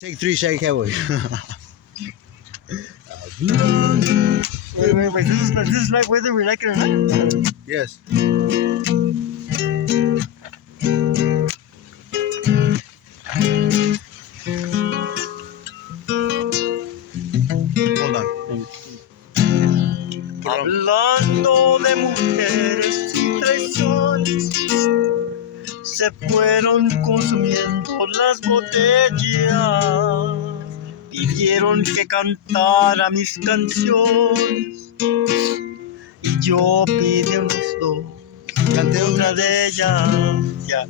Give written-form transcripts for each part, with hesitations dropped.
Take three, Shaggy Cowboy. Wait, this is like whether we like it or not? Yes. Hold on. Hablando de mujeres y traiciones, se fueron consumiendo las botellas. Pidieron que cantara mis canciones y yo pidí unos dos. Canté Una de ellas, ya.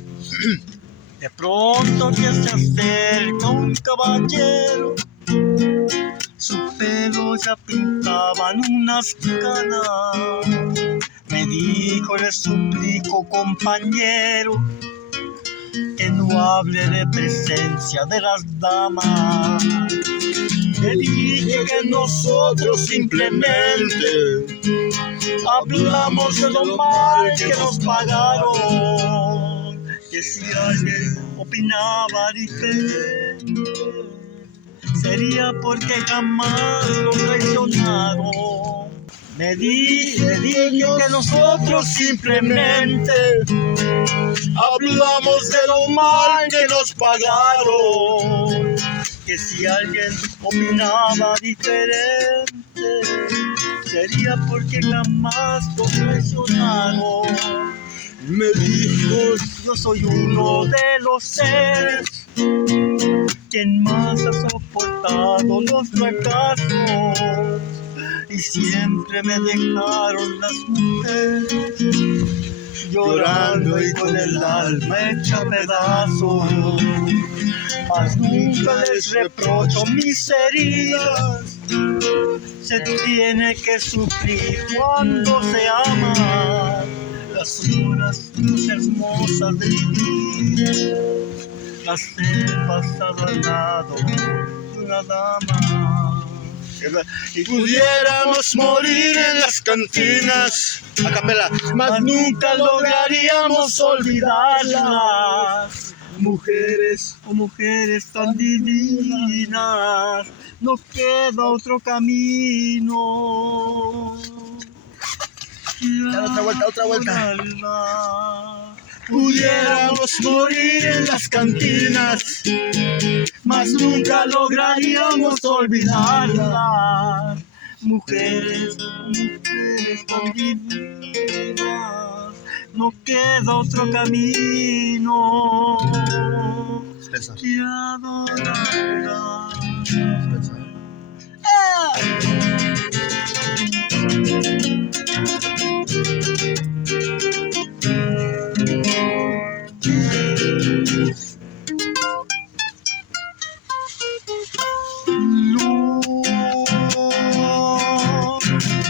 De pronto que se acerca un caballero, su pelo ya pintaban unas canas. Me dijo, le suplico, compañero, que no hable de presencia de las damas. Le dije que nosotros simplemente hablamos de lo mal que nos pagaron, que si alguien opinaba diferente, sería porque jamás lo traicionaron. Le dije que nosotros simplemente hablamos de lo mal que nos pagaron, que si alguien opinaba diferente, sería porque jamás lo traicionaron. Me dijo, yo soy uno de los seres quien más ha soportado los fracasos, y siempre me dejaron las mujeres llorando y con el alma hecha pedazos. Mas nunca les reprocho mis heridas, se tiene que sufrir cuando se ama. Las horas más hermosas de vivir las he pasado al lado de una dama. Y pudiéramos morir en las cantinas, A capela. mas nunca lograríamos olvidarlas. Mujeres, oh mujeres tan divinas, no queda otro camino. Dale otra vuelta. Pudiéramos morir en las cantinas, mas nunca lograríamos olvidarlas. Mujeres, mujeres tan divinas, no queda otro camino Spencer. que adorarlas. Spencer.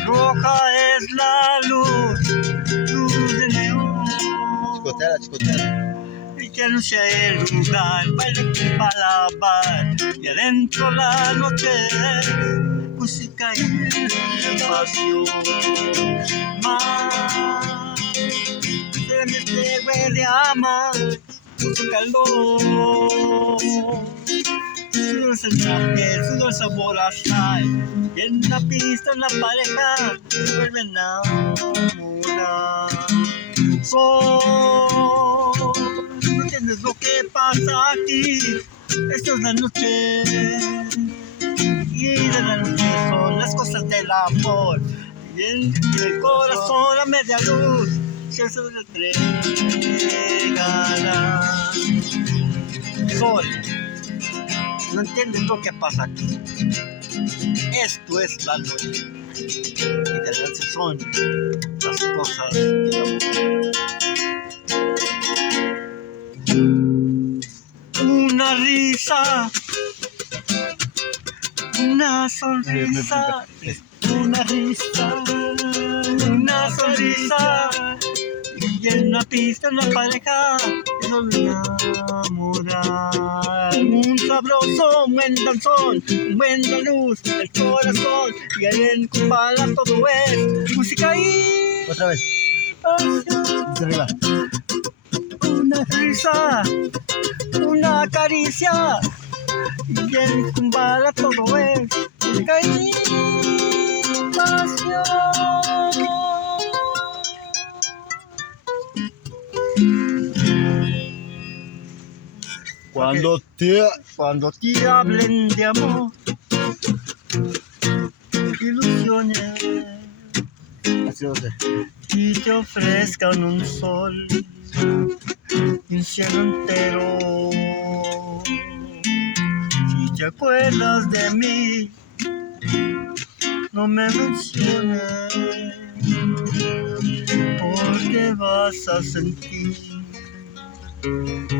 Roja es la luz, luz de neón, Chicoteala. y que anuncia el lugar, baile para la bar, y adentro la noche es música y pasión. Más, se me huele a mar, mucho calor. Sudor en la piel, sudor sabor a sal, y en la pista, en la pareja, se vuelven a enamorar. ¿No entiendes lo que pasa aquí? Esta es la noche, y de la noche son las cosas del amor, y en el corazón a media luz, si eso se entregará. Sol, no entiendes lo que pasa aquí. Esto es la noche, y de la noche son las cosas del amor. Una risa, una sonrisa, una risa, una sonrisa, y en la pista, en la pareja, nos enamorar. Un sabroso, un buen danzón, un buen la luz, el corazón, y alguien con balas, todo es música y Otra vez. pasión. Desde arriba. Una risa, una caricia, y en Kumbala todo es pasión. Cuando te hablen de amor, ilusiones, Así no sé. y te ofrezcan un sol, un cielo entero. Si te acuerdas de mí, no me menciones, porque vas a sentir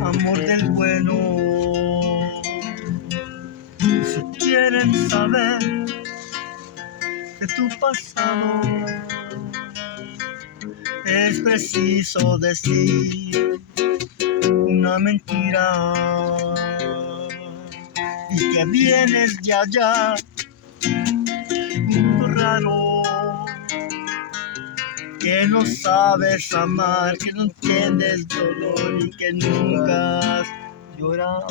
amor del bueno. Si quieren saber de tu pasado, es preciso decir una mentira, y que vienes de allá, un mundo raro, que no sabes amar, que no entiendes dolor y que nunca has llorado.